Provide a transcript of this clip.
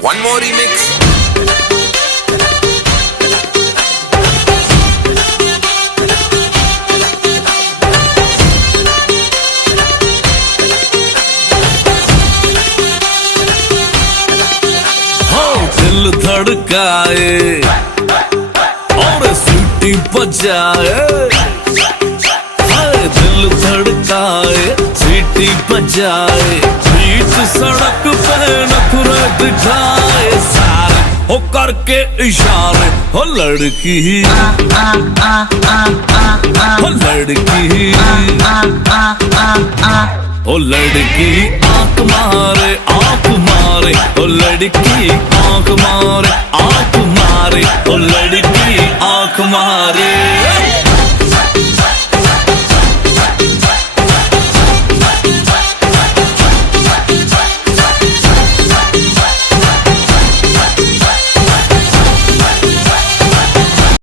One more remix. दिल धड़काए और सीटी बजाए, दिल धड़काए सीटी बजाए, बीच सड़क पे नखरे दिखाए सारे हो करके इशारे, हो लड़की हो लड़की ओ लड़की आंख मारे आंख मारे, ओ लड़की आंख मारे आंख मारे, ओ लड़की आंख मारे।